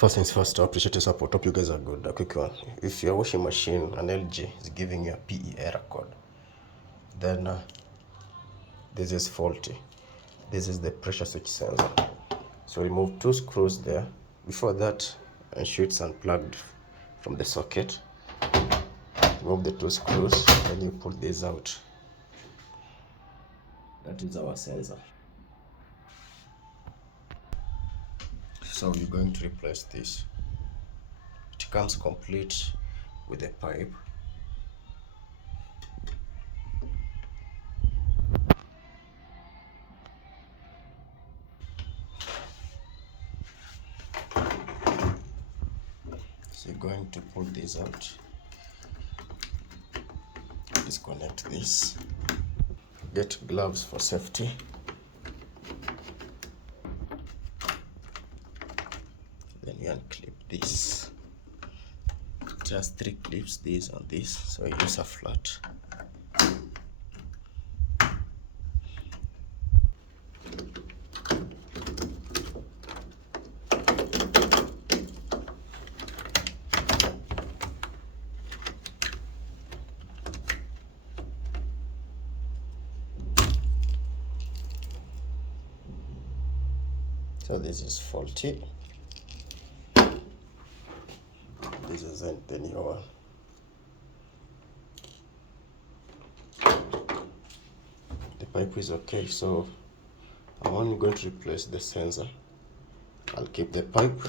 First things first, I appreciate your support. Hope you guys are good. A quick one. If your washing machine, an LG, is giving you a PE error code, then this is faulty. This is the pressure switch sensor. So remove 2 screws there. Before that, ensure it's unplugged from the socket. Remove the 2 screws, then you pull this out. That is our sensor. So you're going to replace this. It comes complete with a pipe. So you're going to pull this out. Disconnect this. Get gloves for safety. Then you unclip this. Just 3 clips, this and this, so you use a flat. So this is faulty. This isn't the new one. The pipe is okay, so I'm only going to replace the sensor. I'll keep the pipe